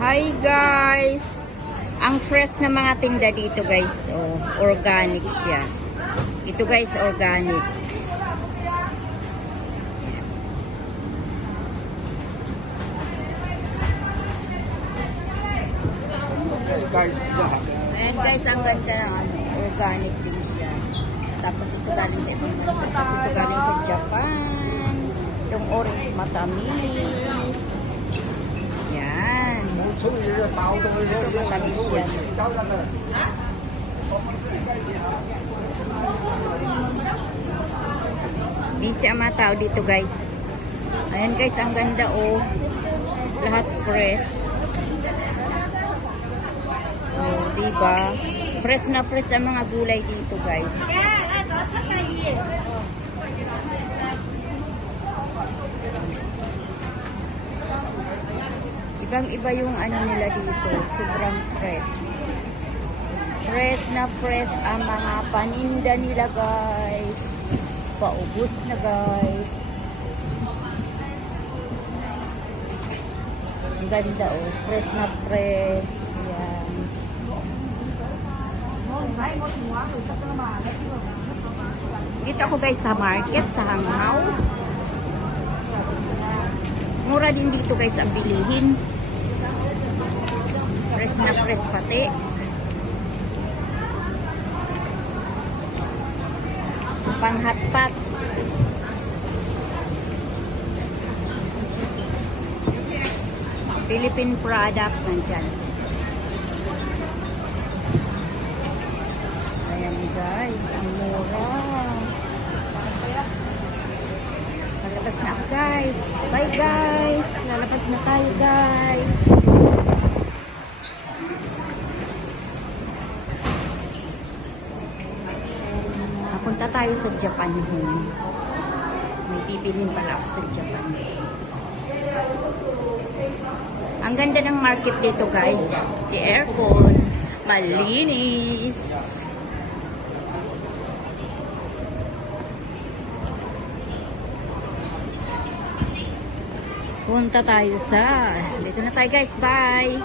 Hi guys! Ang fresh na mga tinda dito guys. Oh, organic siya. Ito guys, organic. Ayan guys, ang ganda ng organic din siya. Tapos ito galing sa ibang bansa. Tapos ito galing sa Japan. Yung orange matamis. Yan. Ito matamis yan. Busy ang mga tao dito guys. Ayan guys, ang ganda oh. Lahat fresh. Oh, diba? Fresh na fresh ang mga gulay dito guys. Ibang-iba yung ano nila dito. Sobrang fresh. Fresh na fresh ang mga paninda nila guys. Paubos na guys. Ang ganda oh. Fresh na fresh. Yan. Dito ako guys sa market, sa Hanghaw. Mura din dito guys ang bilihin. Fresh na fresh pati. Panghatpat. Philippine product nandyan. Ayan guys, ang mura. Lalabas na ako guys. Bye guys. Lalabas na tayo guys. Napunta tayo sa Japan. May bibilin pala ako sa Japan. Ang ganda ng market dito guys. The aircon. Malinis. Punta tayo sa... Dito na tayo guys. Bye!